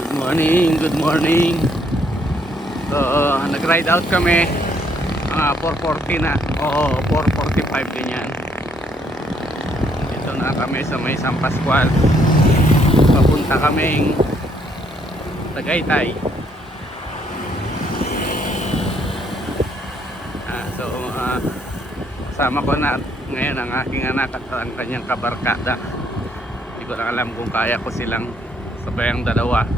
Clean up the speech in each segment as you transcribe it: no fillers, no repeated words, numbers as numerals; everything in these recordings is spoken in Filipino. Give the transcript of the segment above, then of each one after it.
Good morning, good morning. So, nag-ride out kami. 4:40 na. Oo, 4:45 ganyan. Dito na kami sa may San Pascual. Papunta kaming Tagaytay. So, kasama ko na ngayon ang aking anak at ang kanyang kabarkada. Hindi ko lang alam kung kaya ko silang sabayang dalawa.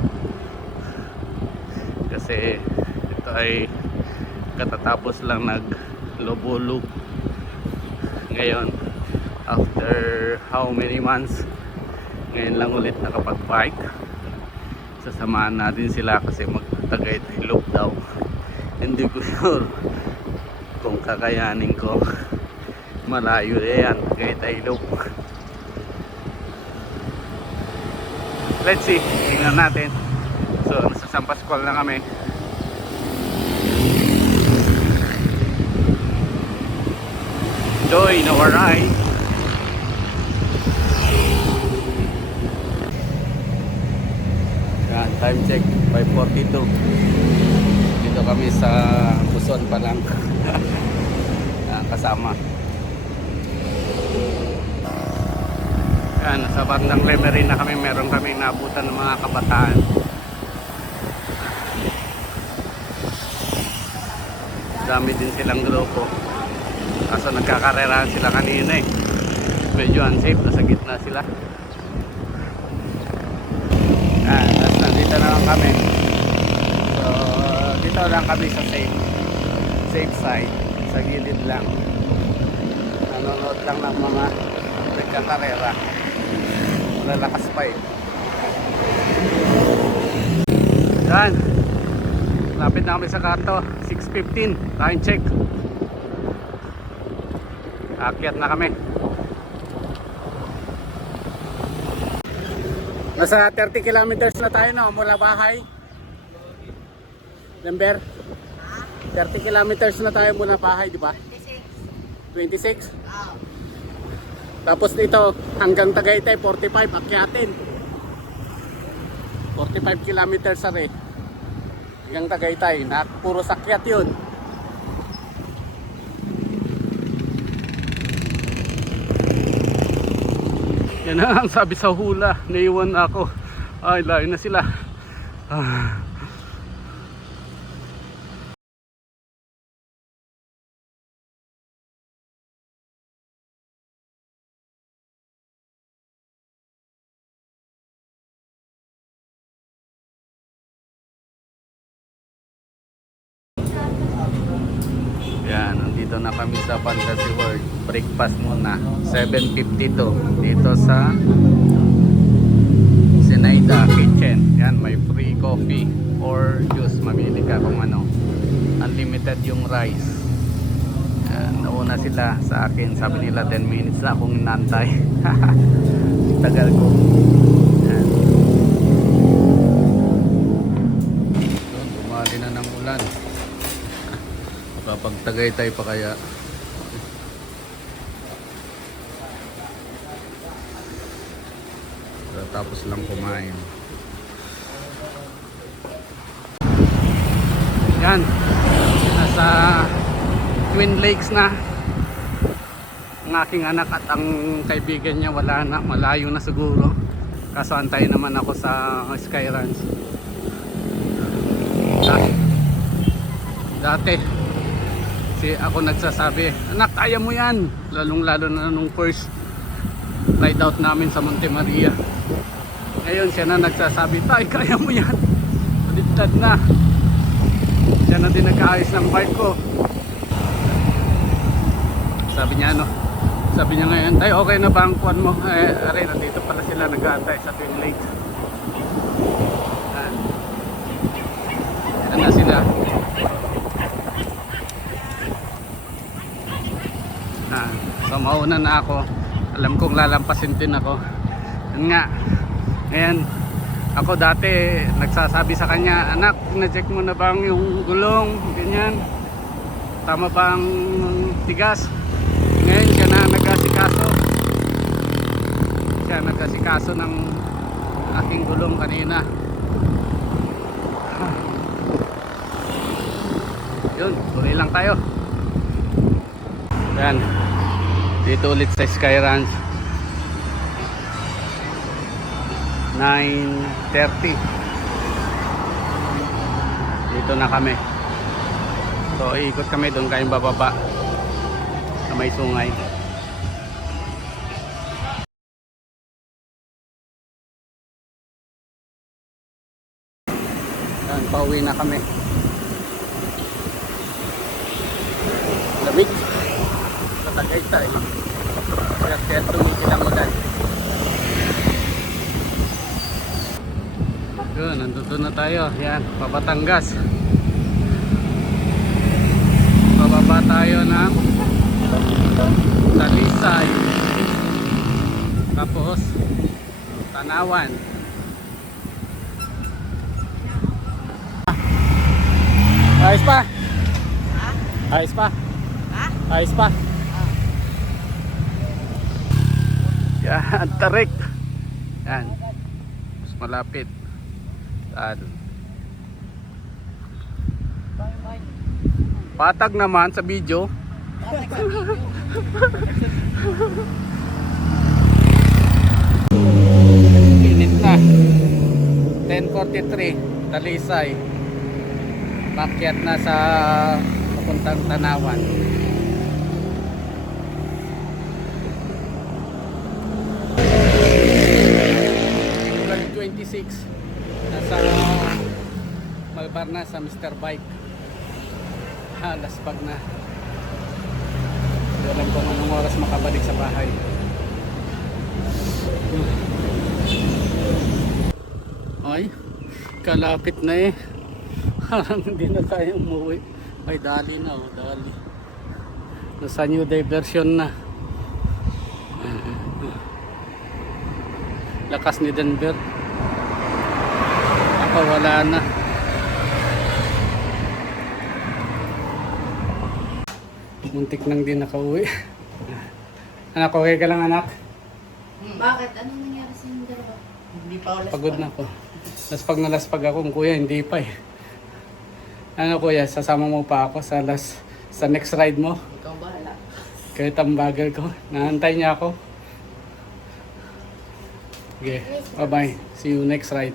Kasi ito ay katatapos lang nag-lobo-loop ngayon after how many months. Ngayon lang ulit nakapag-bike. Sasamahan natin sila kasi mag-Tagaytay loop daw. Hindi ko sure kung kakayanin ko. Malayo yan, Tagaytay loop. Let's see, tingnan natin. So, nasa San Pascual na kami. Enjoy our ride. Yan, time check 5:42. Dito kami sa Quezon pa lang. Yan, kasama. Yan, sa bandang Lemery na kami. Meron kami naabutan ng mga kabataan. Dami din silang grupo. Kaso nagkakarerahan sila kanina eh. Medyo unsafe, nasa gitna sila. Yan, tapos nandito na lang kami. So, dito lang kami sa safe side. Sa gilid lang. Nanonood lang ng mga nagkakarera. Malalakas pa eh. Yan. Lapit na kami sa kanto. 6:15. Time check. Akyat na kami. Nasa 30 kilometers na tayo no, mula bahay. Number? 30 kilometers na tayo mula bahay, di ba? 26? Tapos dito hanggang Tagaytay 45 akyatin. 45 kilometers are hanggang Tagaytay na puro sakyat yun. Yan na ang sabi sa hula. Naiwan ako. Ay, layo na sila. Yan, nandito na kami sa Fantasy World. Breakfast muna. 7:52 dito sa Sinaida Kitchen. Yan, may free coffee or juice. Mamili ka kung ano. Unlimited yung rice. Yan, nauna sila sa akin. Sabi nila 10 minutes na akong inantay. Tagal ko. Yan. Bumali na ng ulan. Kapag Tagaytay pa kaya. Tapos lang kumain. Yan. Nasa Twin Lakes na ang aking anak at ang kaibigan niya wala na. Malayo na siguro. Kaso antayin naman ako sa Sky Ranch. Dati ako nagsasabi, anak kaya mo yan, lalong lalo na nung first ride out namin sa Monte Maria. Ngayon siya na nagsasabi, tay kaya mo yan, baliktad na. Siya na din nagkaayos ng bike ko. Sabi niya ngayon, tay okay na ba ang kuwan mo? Aray, nandito pala sila nag-aantay sa Twin Lakes. Yan na sila. So mauna na ako. Alam kong lalampasin din ako. Yan nga. Ngayon ako dati nagsasabi sa kanya, anak na-check mo na bang yung gulong? Ganyan. Tama bang tigas? Ngayon siya na nag-asikaso. Siya nag-asikaso ng aking gulong kanina. Yun, tuloy lang tayo. Yan. Dito ulit sa Sky Ranch. 9:30. Dito na kami. So iikot kami doon kayong bababa sa may sungay. Yan, pauwi na kami. Lamig sa Tagaytay. Kaya tumigil ang ulan. Yun, nandito na tayo. Yan, Batangas. Bababa tayo ng Talisay. Tapos Tanawan. Ayos pa? Ayos pa? Ayos pa? Yan, tarik. Yan. Mas malapit. Patag naman sa video. Init na. 10:43 Talisay. Pakyat na sa papuntang Tanawan. February 26 nasa Malbar na sa Mr. Bike. Laspag na. Hindi alam kung anong oras makabalik sa bahay. Ay, kalapit na eh. Parang hindi na tayo umuwi. Ay, dali na oh, dali. Nasa new diversion na. Lakas ni Denver. Ako wala na. Muntik nang din nakauwi. Anak, okay ka lang anak? Bakit? Anong nangyari sa inyong dalawa? Hindi pa ulit. Pagod na ako. Laspag na laspag ako. Kuya, hindi pa eh. Ano kuya, sasama mo pa ako sa next ride mo? Ikaw bahala. Kahit ang bagal ko. Naantay niya ako. Okay, bye bye. See you next ride.